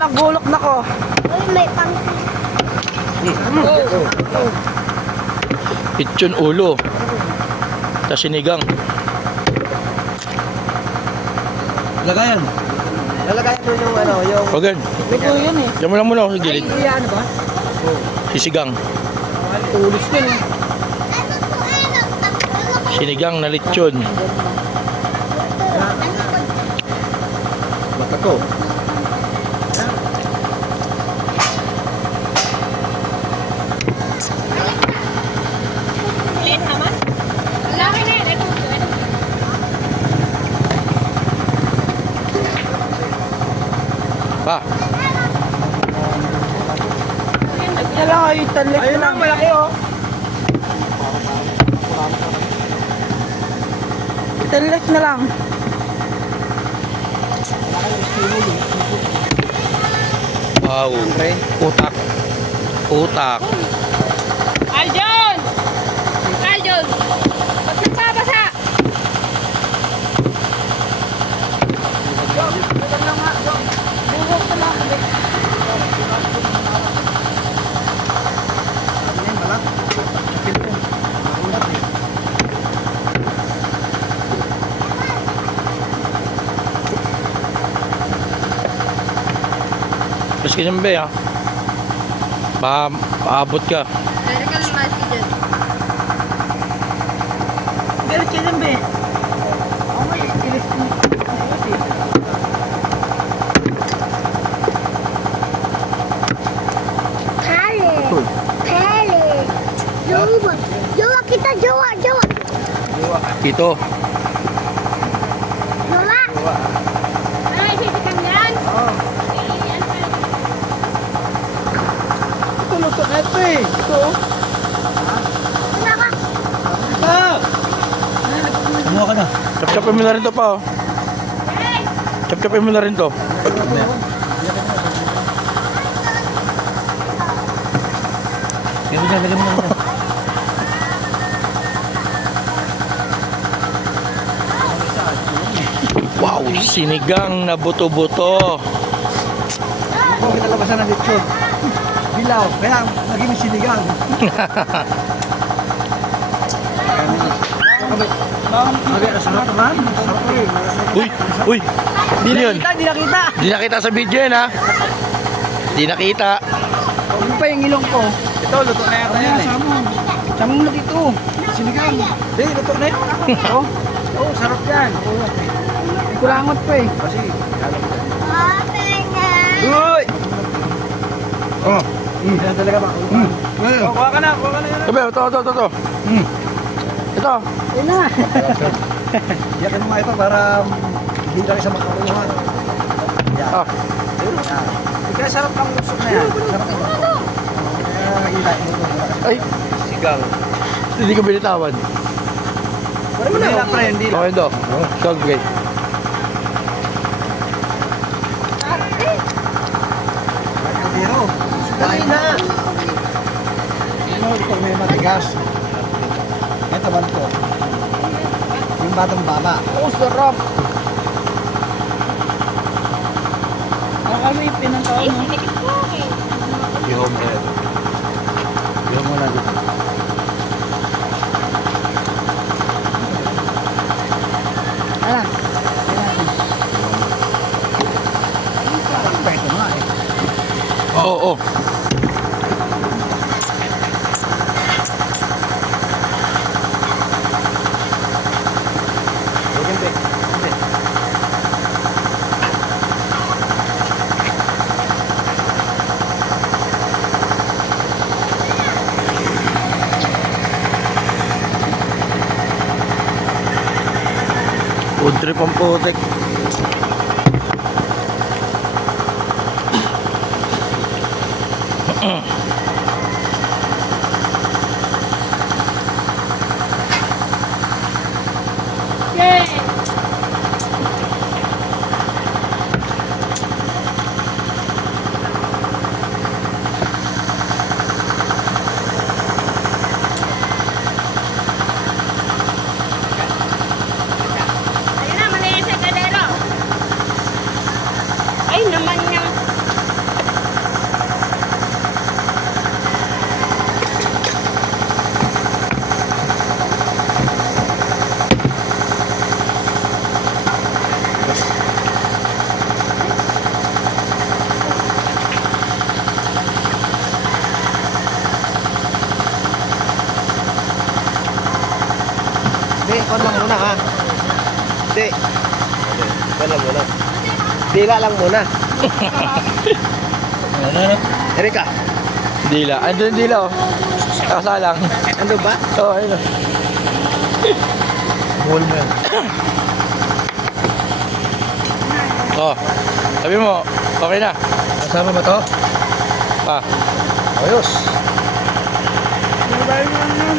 Naggulok na ko. Uy, may pang... Lechon ulo. Tas sinigang. Lagayan. Lalagayan mo yung ano, yung... Pagod. Luto yun eh. Diyan mo lang muna ako sa gilid. Ay, ano ba? Sisigang. Tulis yun eh. Sinigang na lechon. Baka ko. Pa. Yan lang ay talit. Ayun lang, malaki oh. Talit na lang. Wow. Utak. Utak. Aljon! Aljon! Ba't nagpapasa? Mas kinambe ha. Paabot ka. Meron ka naman si Jen. Meron ka dyan be. Ako may ilis mo. Pale! Pale! Jowa! Jowa kita! Jowa! Jowa! Ito. Jowa! Ay, sisikan yan? Oo. Ito luto na ito eh. Ito. Wala ka! Kumuha ka na. Chop-chopin mo na rin to pa oh. Chop-chopin mo na rin to. Lagyan mo na, lagyan mo na. Wow, sinigang na buto-buto. Kung kita labasan ng lechon. Bilaw, kaya naging sinigang. Okay, sarap naman. Sarap rin. Uy, uy. Di Ano yun? nakita, di nakita. Di nakita sa video yun ha. Di nakita. Huwag pa yung ilong ko. Ito, luto na yata yan eh. Sama mo na dito. Sinigang. Hindi, luto na yun. Oo. Oo, sarap yan. May kulangot pa eh. Kasi, alam mo. Open na! Uy! Oh. Yan talaga ba? Oh, kuha ka na, kuha ka na yan. Sabi, ito. Ito. Ayun na. Iyakin mo nga ito para hindi lang isa makakuha. Yan. Ah, Yan. Kaya sarap ng usok na yan. Sarap ng usok. Kaya ilain mo. ay. Sigang. Hindi ko binitawan. Hindi lang, pre, hindi lang. Okay, ito. Dog gate. Pero, dahil na. Ano, pag may matigas. Ito ba ito? Yung batang baba. Oo, sarap. Ang ano yung pinantaon mo? Yung head. Yung muna dito. Ano? Ito nga eh. Oo, oo. Food trip ang putik. Yay! Ayun na, malinis ang kadero. Ay, naman niya. Hindi. Wala muna. Dila lang muna. Erika. Dila. Andun dila oh. Kasalang. Ano ba? Oo, ayun oh. Buhol mo yan. Oh. Sabi mo, okay na. Kasama ba to? Ah. Ayos. Mobile lang yan.